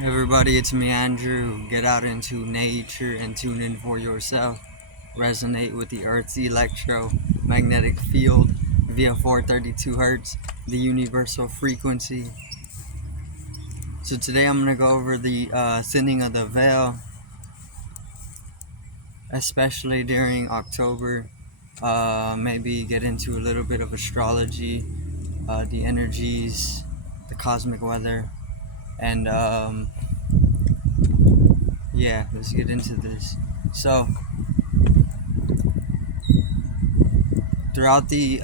Everybody, it's me, Andrew. Get out into nature and tune in for yourself. Resonate with the Earth's electromagnetic field via 432 hertz, the universal frequency. So today I'm going to go over the thinning of the veil, especially during October. Maybe get into a little bit of astrology, the energies, the cosmic weather, and yeah, let's get into this. So throughout the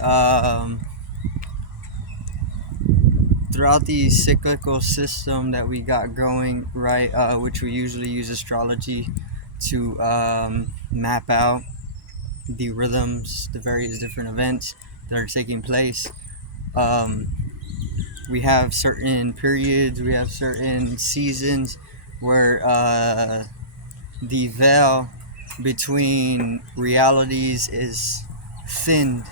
throughout the cyclical system that we got going, right, which we usually use astrology to map out the rhythms, the various different events that are taking place. We have certain periods, we have certain seasons where the veil between realities is thinned,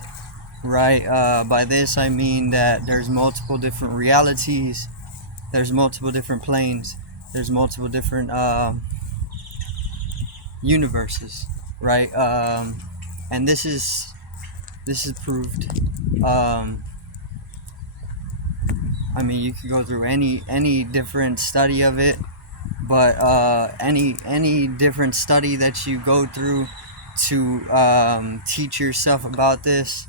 right? By this I mean that there's multiple different realities, there's multiple different planes, there's multiple different universes, right? And this is proved. I mean, you could go through any different study of it, but any different study that you go through to teach yourself about this,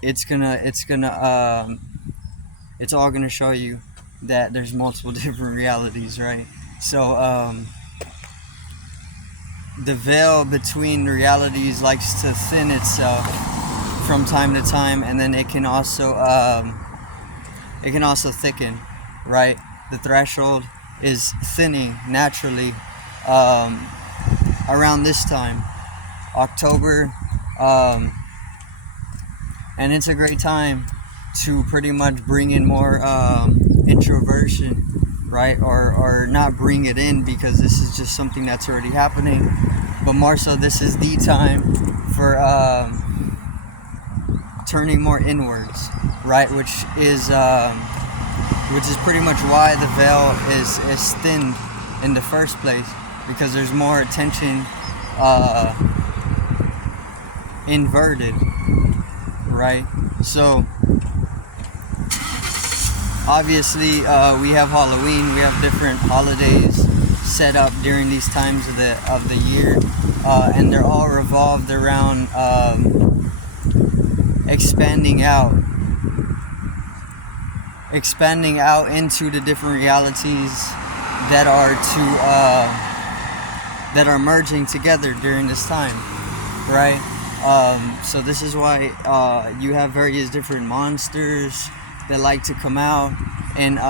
it's all gonna show you that there's multiple different realities, right? So the veil between realities likes to thin itself from time to time, and then it can also thicken, right? The threshold is thinning naturally around this time, October, and it's a great time to pretty much bring in more introversion, right? Or not bring it in, because this is just something that's already happening, but more so this is the time for turning more inwards, right? Which is pretty much why the veil is thinned in the first place, because there's more attention inverted, right? So obviously we have Halloween, we have different holidays set up during these times of the year, and they're all revolved around expanding out into the different realities that are merging together during this time, right? So this is why you have various different monsters that like to come out in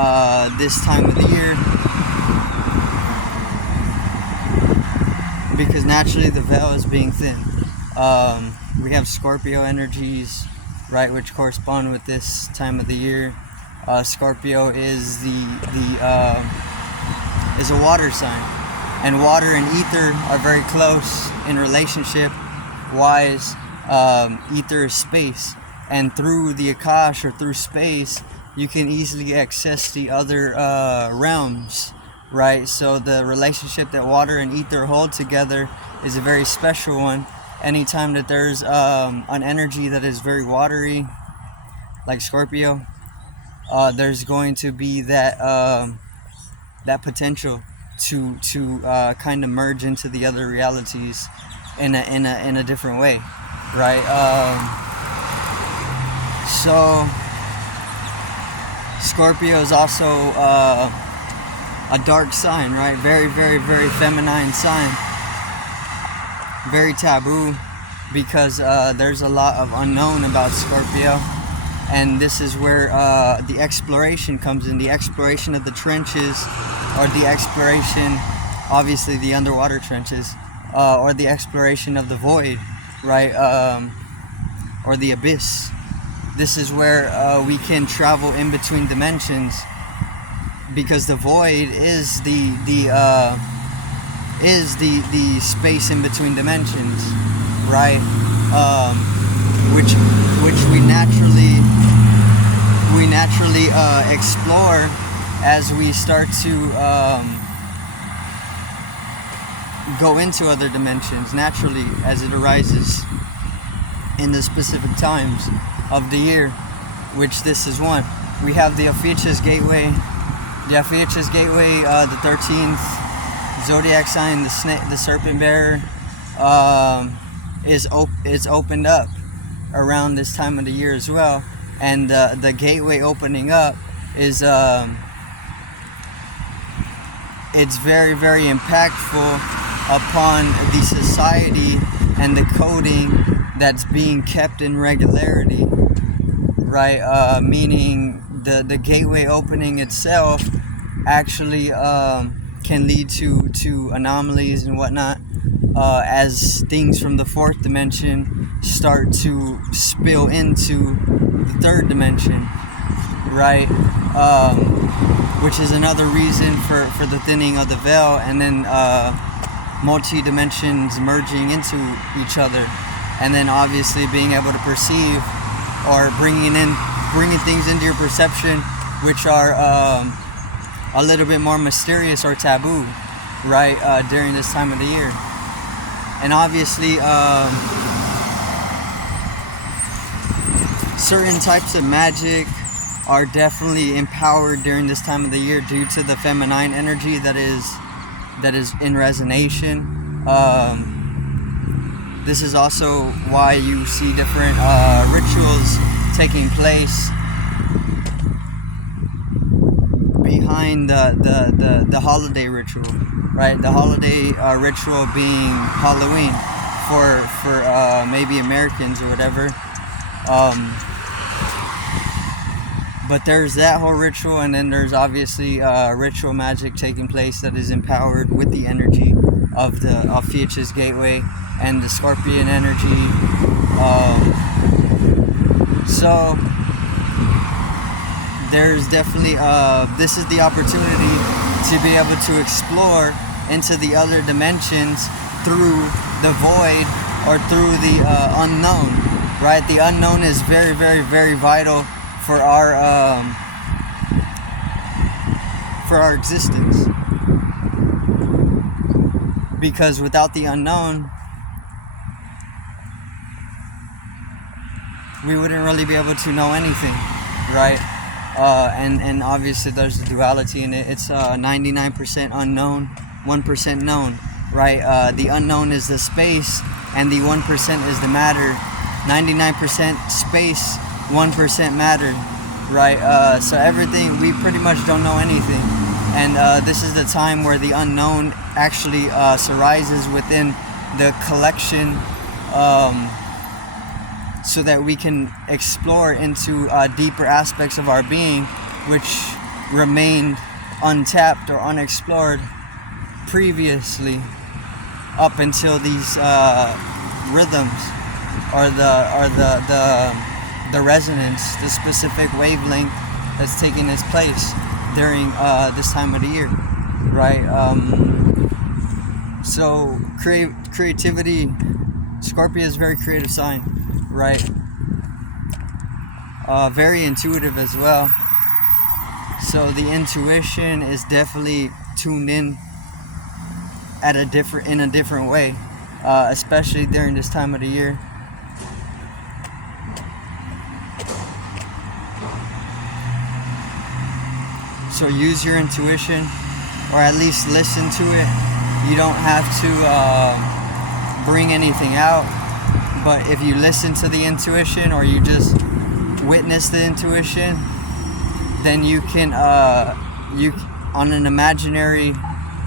this time of the year, because naturally the veil is being thin. We have Scorpio energies, right, which correspond with this time of the year. Scorpio is is a water sign, and water and ether are very close in relationship wise. Ether is space, and through the ophichus, or through space, you can easily access the other realms, right? So the relationship that water and ether hold together is a very special one. Anytime that there's an energy that is very watery, like Scorpio, there's going to be that potential to kind of merge into the other realities in a different way, right? So Scorpio is also a dark sign, right? Very, very, very feminine sign. Very taboo, because there's a lot of unknown about Scorpio, and this is where the exploration comes in, the exploration of the trenches, or the exploration, obviously the underwater trenches, or the exploration of the void, right? Or the abyss. This is where we can travel in between dimensions, because the void is the space in between dimensions, right? Which we naturally explore as we start to go into other dimensions naturally as it arises in the specific times of the year, which this is one. We have the ophichus gateway. The ophichus gateway, the 13th zodiac sign, the snake, the serpent bearer, is opened up around this time of the year as well. And the gateway opening up is it's very, very impactful upon the society and the coding that's being kept in regularity, right? Meaning the gateway opening itself actually can lead to anomalies and whatnot, as things from the fourth dimension start to spill into the third dimension, right? Which is another reason for the thinning of the veil, and then multi-dimensions merging into each other, and then obviously being able to perceive or bringing things into your perception which are a little bit more mysterious or taboo, right, during this time of the year. And obviously certain types of magic are definitely empowered during this time of the year due to the feminine energy that is in resonation. This is also why you see different rituals taking place behind the holiday ritual, right? The holiday ritual being Halloween for maybe Americans or whatever. But there's that whole ritual, and then there's obviously ritual magic taking place that is empowered with the energy of the ophichus gateway and the scorpion energy. So there's definitely this is the opportunity to be able to explore into the other dimensions through the void or through the unknown, right? The unknown is very, very, very vital for our existence, because without the unknown we wouldn't really be able to know anything, right? And obviously there's the duality in it. It's 99% unknown, 1% known, right? The unknown is the space and the 1% is the matter. 99% space, 1% matter, right? So everything, we pretty much don't know anything, and this is the time where the unknown actually arises within the collection, so that we can explore into deeper aspects of our being which remained untapped or unexplored previously, up until these rhythms or the resonance, the specific wavelength that's taking its place during this time of the year, right? So creativity, Scorpio is a very creative sign, right? Very intuitive as well. So the intuition is definitely tuned in in a different way, especially during this time of the year. So use your intuition, or at least listen to it. You don't have to bring anything out, but if you listen to the intuition or you just witness the intuition, then you can, on an imaginary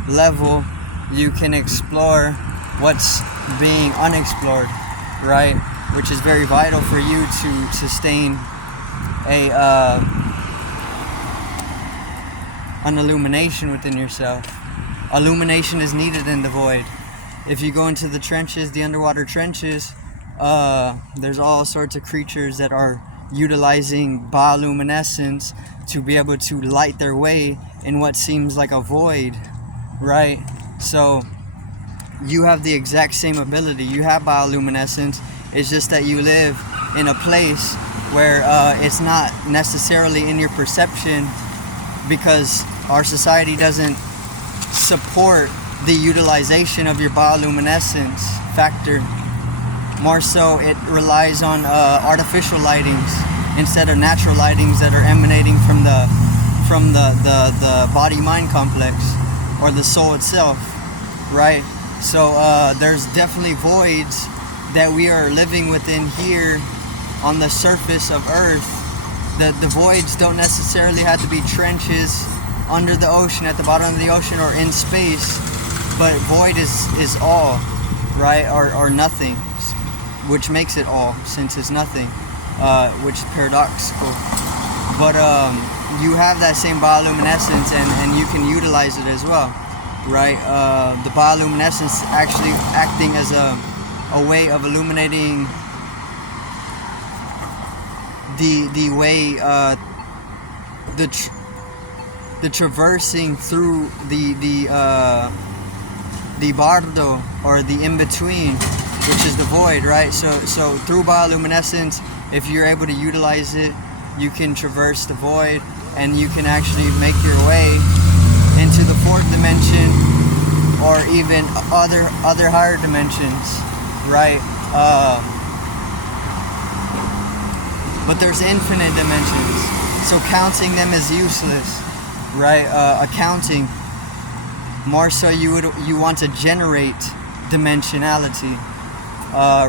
level, you can explore what's being unexplored, right? Which is very vital for you to sustain an illumination within yourself. Illumination is needed in the void. If you go into the trenches, the underwater trenches, there's all sorts of creatures that are utilizing bioluminescence to be able to light their way in what seems like a void, right? So you have the exact same ability. You have bioluminescence. It's just that you live in a place where it's not necessarily in your perception, because our society doesn't support the utilization of your bioluminescence factor. More so, it relies on artificial lightings instead of natural lightings that are emanating from the body-mind complex, or the soul itself, right? So there's definitely voids that we are living within here on the surface of Earth. The voids don't necessarily have to be trenches under the ocean, at the bottom of the ocean, or in space, but void is all, right? Or nothing, which makes it all, since it's nothing, which is paradoxical. But you have that same bioluminescence, and you can utilize it as well, right? The bioluminescence actually acting as a way of illuminating the way, the traversing through the bardo, or the in-between, which is the void, right? So through bioluminescence, if you're able to utilize it, you can traverse the void, and you can actually make your way into the fourth dimension, or even other higher dimensions, right? But there's infinite dimensions, so counting them is useless, right? Accounting, more so you want to generate dimensionality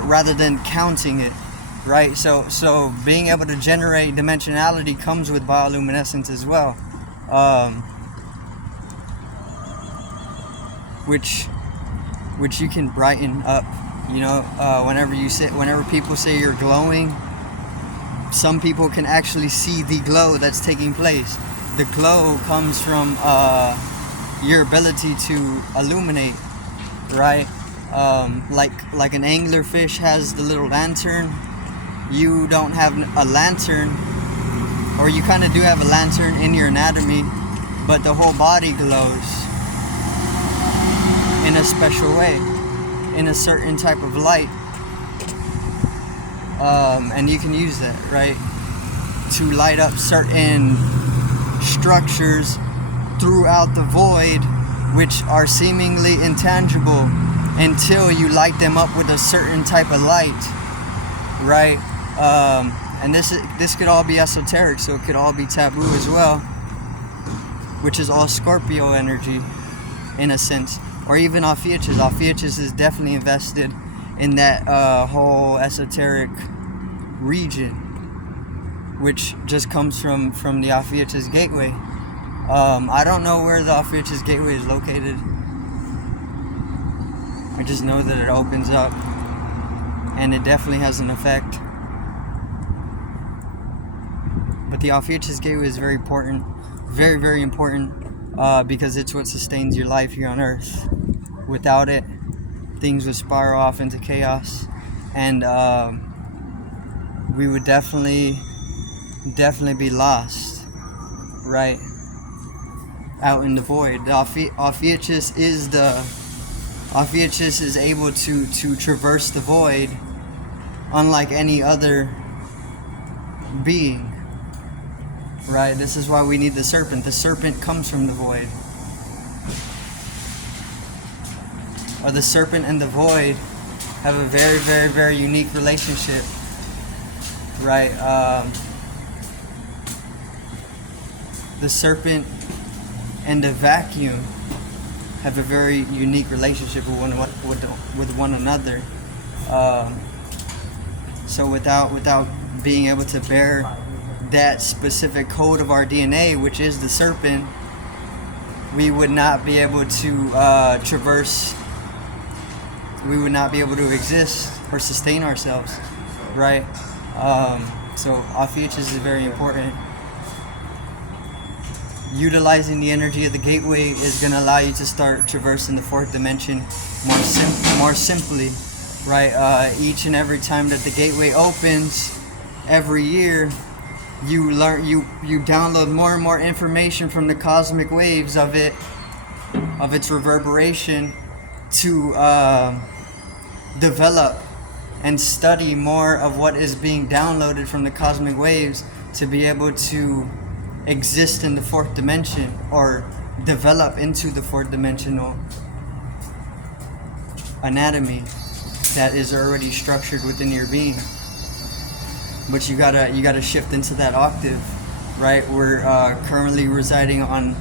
rather than counting it, right? So being able to generate dimensionality comes with bioluminescence as well, which you can brighten up. You know, whenever people say you're glowing, some people can actually see the glow that's taking place. The glow comes from your ability to illuminate, right? Like an anglerfish has the little lantern. You don't have a lantern, or you kind of do have a lantern in your anatomy, but the whole body glows in a special way, in a certain type of light. And you can use that, right, to light up certain structures throughout the void, which are seemingly intangible until you light them up with a certain type of light, right? And this could all be esoteric, so it could all be taboo as well, which is all Scorpio energy in a sense, or even ophichus. Ophichus is definitely invested in that whole esoteric region, which just comes from the ophichus gateway. I don't know where the ophichus gateway is located. I just know that it opens up, and it definitely has an effect. But the ophichus gateway is very important, very, very important, because it's what sustains your life here on Earth. Without it, things would spiral off into chaos, and we would definitely be lost, right, out in the void. The ophichus is able to traverse the void unlike any other being, right? This is why we need the serpent. The serpent comes from the void. Or the serpent and the void have a very, very, very unique relationship, right? The serpent and the vacuum have a very unique relationship with one another. So without being able to bear that specific code of our DNA, which is the serpent, we would not be able to traverse. We would not be able to exist or sustain ourselves, right? So ophichus is very important. Utilizing the energy of the gateway is going to allow you to start traversing the fourth dimension more simply, right? Each and every time that the gateway opens, every year, you download more and more information from the cosmic waves of its reverberation to develop and study more of what is being downloaded from the cosmic waves, to be able to exist in the fourth dimension or develop into the fourth dimensional anatomy that is already structured within your being. But you gotta shift into that octave, right? We're currently residing on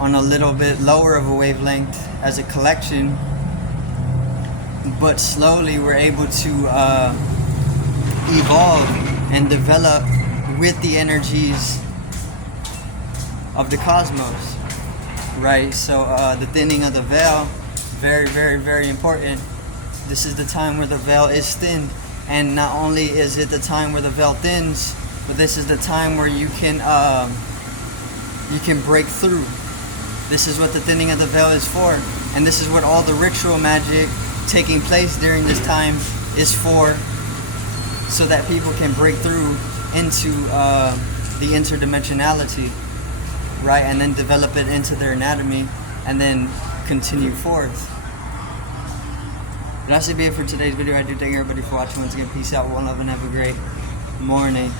a little bit lower of a wavelength as a collection, but slowly we're able to evolve and develop with the energies of the cosmos, right? So the thinning of the veil, very, very, very important. This is the time where the veil is thinned, and not only is it the time where the veil thins, but this is the time where you can break through. This is what the thinning of the veil is for, and this is what all the ritual magic taking place during this time is for, so that people can break through into the interdimensionality, right? And then develop it into their anatomy, and then continue forth. But that should be it for today's video. I do thank everybody for watching. Once again, peace out, one love, and have a great morning.